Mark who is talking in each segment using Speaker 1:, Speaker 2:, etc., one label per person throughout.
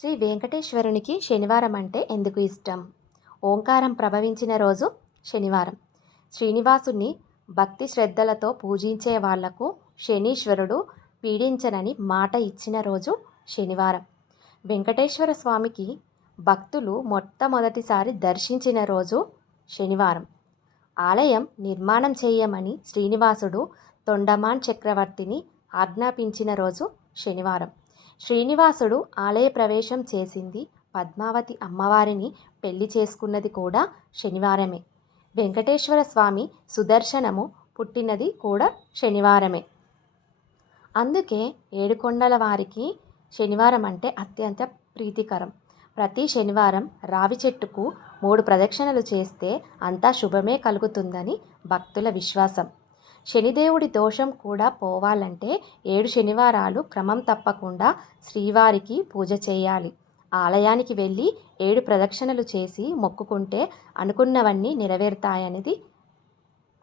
Speaker 1: శ్రీ వెంకటేశ్వరునికి శనివారం అంటే ఎందుకు ఇష్టం? ఓంకారం ప్రభవించిన రోజు శనివారం. శ్రీనివాసుని భక్తి శ్రద్ధలతో పూజించే వాళ్ళకు శనీశ్వరుడు పీడించనని మాట ఇచ్చిన రోజు శనివారం. వెంకటేశ్వర స్వామికి భక్తులు మొట్టమొదటిసారి దర్శించిన రోజు శనివారం. ఆలయం నిర్మాణం చేయమని శ్రీనివాసుడు తొండమాన్ చక్రవర్తిని ఆజ్ఞాపించిన రోజు శనివారం. శ్రీనివాసుడు ఆలయ ప్రవేశం చేసింది పద్మావతి అమ్మవారిని పెళ్ళి చేసుకున్నది కూడా శనివారమే. వెంకటేశ్వర స్వామి సుదర్శనము పుట్టినది కూడా శనివారమే. అందుకే ఏడుకొండల వారికి శనివారం అంటే అత్యంత ప్రీతికరం. ప్రతి శనివారం రావి చెట్టుకు మూడు ప్రదక్షిణలు చేస్తే అంతా శుభమే కలుగుతుందని భక్తుల విశ్వాసం. శనిదేవుడి దోషం కూడా పోవాలంటే ఏడు శనివారాలు క్రమం తప్పకుండా శ్రీవారికి పూజ చేయాలి. ఆలయానికి వెళ్ళి ఏడు ప్రదక్షిణలు చేసి మొక్కుకుంటే అనుకున్నవన్నీ నెరవేరుతాయనేది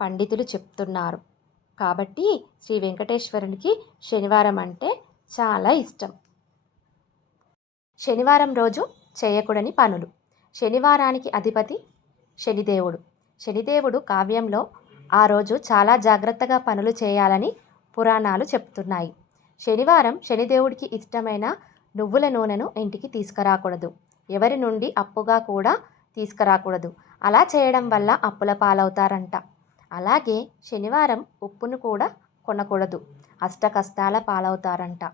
Speaker 1: పండితులు చెప్తున్నారు. కాబట్టి శ్రీ వెంకటేశ్వరునికి శనివారం అంటే చాలా ఇష్టం. శనివారం రోజు చేయకూడని పనులు. శనివారానికి అధిపతి శనిదేవుడు. శనిదేవుడు కావ్యంలో ఆ రోజు చాలా జాగ్రత్తగా పనులు చేయాలని పురాణాలు చెప్తున్నాయి. శనివారం శనిదేవుడికి ఇష్టమైన నువ్వుల నూనెను ఇంటికి తీసుకురాకూడదు. ఎవరి నుండి అప్పుగా కూడా తీసుకురాకూడదు. అలా చేయడం వల్ల అప్పుల పాలవుతారంట. అలాగే శనివారం ఉప్పును కూడా కొనకూడదు. అష్ట కష్టాల పాలవుతారంట.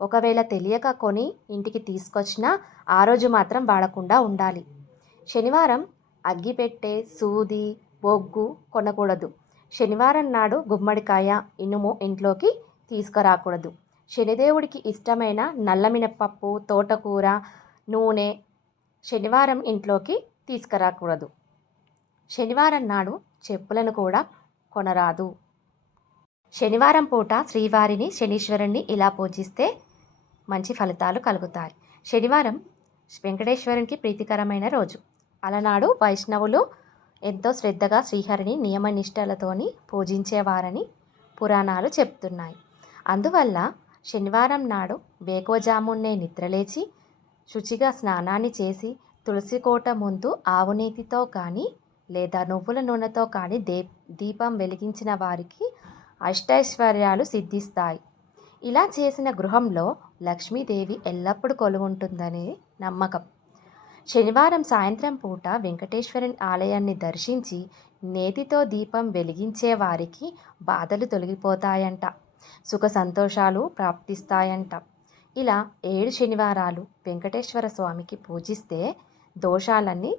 Speaker 1: ఒకవేళ తెలియక కొని ఇంటికి తీసుకొచ్చినా ఆ రోజు మాత్రం వాడకుండా ఉండాలి. శనివారం అగ్గిపెట్టె సూది బొగ్గు కొనకూడదు. శనివారం నాడు గుమ్మడికాయ ఇనుము ఇంట్లోకి తీసుకురాకూడదు. శనిదేవుడికి ఇష్టమైన నల్ల మినపప్పు తోటకూర నూనె శనివారం ఇంట్లోకి తీసుకురాకూడదు. శనివారం నాడు చెప్పులను కూడా కొనరాదు. శనివారం పూట శ్రీవారిని శనీశ్వరుణ్ణి ఇలా పూజిస్తే మంచి ఫలితాలు కలుగుతాయి. శనివారం వెంకటేశ్వరునికి ప్రీతికరమైన రోజు. అలనాడు వైష్ణవులు ఎంతో శ్రద్ధగా శ్రీహరిని నియమనిష్టలతోని పూజించేవారని పురాణాలు చెప్తున్నాయి. అందువల్ల శనివారం నాడు వేకోజామున్నే నిద్రలేచి శుచిగా స్నానాన్ని చేసి తులసి కోట ముందు ఆవునేతితో కానీ లేదా నువ్వుల నూనెతో కానీ దే దీపం వెలిగించిన వారికి అష్టైశ్వర్యాలు సిద్ధిస్తాయి. ఇలా చేసిన గృహంలో లక్ష్మీదేవి ఎల్లప్పుడూ కొలువుంటుందని నమ్మకం. శనివారం సాయంత్రం పూట వెంకటేశ్వరుని ఆలయాన్ని దర్శించి నేతితో దీపం వెలిగించే వారికి బాధలు తొలగిపోతాయంట. సుఖ సంతోషాలు ప్రాప్తిస్తాయంట. ఇలా ఏడు శనివారాలు వెంకటేశ్వర స్వామికి పూజిస్తే దోషాలన్నీ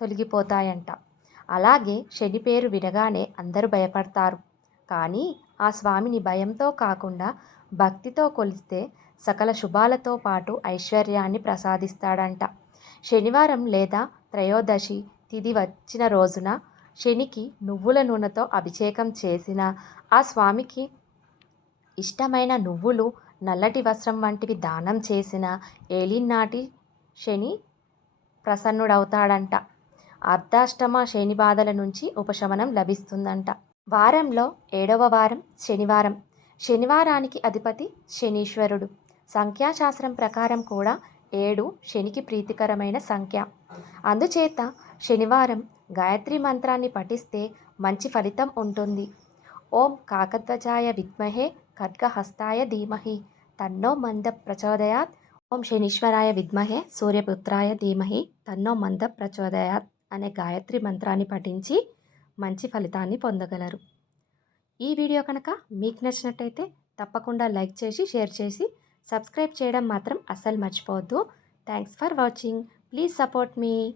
Speaker 1: తొలగిపోతాయంట. అలాగే శని పేరు వినగానే అందరూ భయపడతారు. కానీ ఆ స్వామిని భయంతో కాకుండా భక్తితో కొలిస్తే సకల శుభాలతో పాటు ఐశ్వర్యాన్ని ప్రసాదిస్తాడంట. శనివారం లేదా త్రయోదశి తిథి వచ్చిన రోజున శనికి నువ్వుల నూనెతో అభిషేకం చేసిన ఆ స్వామికి ఇష్టమైన నువ్వులు నల్లటి వస్త్రం వంటివి దానం చేసిన ఏలినాటి శని ప్రసన్నుడవుతాడంట. అర్ధాష్టమ శని బాధల నుంచి ఉపశమనం లభిస్తుందంట. వారంలో ఏడవ వారం శనివారం. శనివారానికి అధిపతి శనీశ్వరుడు. సంఖ్యాశాస్త్రం ప్రకారం కూడా ఏడు శనికి ప్రీతికరమైన సంఖ్య. అందుచేత శనివారం గాయత్రి మంత్రాన్ని పఠిస్తే మంచి ఫలితం ఉంటుంది. ఓం కాకధ్వజాయ విద్మహే ఖడ్గహస్తాయ ధీమహి తన్నో మంద ప్రచోదయాత్. ఓం శనీశ్వరాయ విద్మహే సూర్యపుత్రాయ ధీమహి తన్నో మంద ప్రచోదయాత్ అనే గాయత్రి మంత్రాన్ని పఠించి మంచి ఫలితాన్ని పొందగలరు. ఈ వీడియో కనుక మీకు నచ్చినట్టయితే తప్పకుండా లైక్ చేసి షేర్ చేసి సబ్స్క్రైబ్ చేయడం మాత్రం అస్సలు మర్చిపోవద్దు. Thanks for watching. Please support me.